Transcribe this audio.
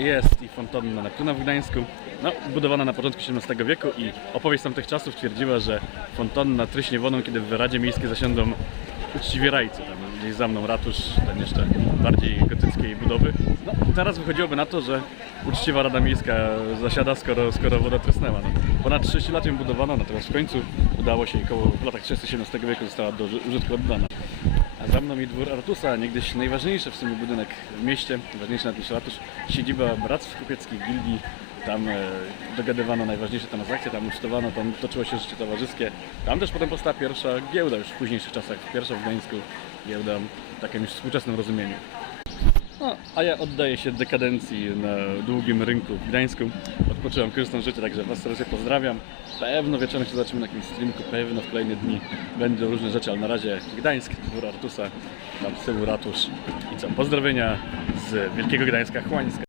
jest i fontanna Neptuna w Gdańsku. No, budowana na początku XVII wieku i opowieść tamtych czasów twierdziła, że fontanna tryśnie wodą, kiedy w Radzie Miejskiej zasiądą uczciwi rajcy. Tam gdzieś za mną ratusz, ten jeszcze bardziej gotyckiej budowy. No, teraz wychodziłoby na to, że uczciwa Rada Miejska zasiada, skoro, skoro woda trysnęła. No, ponad 30 lat ją budowano, natomiast w końcu udało się i koło w latach 30 XVII wieku została do użytku oddana. A za mną i dwór Artusa, niegdyś najważniejszy w sumie budynek w mieście, ważniejszy nawet niż ratusz, siedziba Bractw Kupieckich Gildii. Tam e, dogadywano najważniejsze transakcje, tam ucztowano, tam toczyło się życie towarzyskie. Tam też potem powstała pierwsza giełda już w późniejszych czasach, pierwsza w Gdańsku giełda w takim już współczesnym rozumieniu. No, a ja oddaję się dekadencji na długim rynku w Gdańsku. Odpoczyłam, korzystam z życia, także Was serdecznie pozdrawiam. Pewno wieczorem się zobaczymy na jakimś streamku, pewno w kolejne dni będą różne rzeczy, ale na razie Gdańsk, dwór Artusa, tam z ratusz i co, pozdrowienia z Wielkiego Gdańska Chłańska.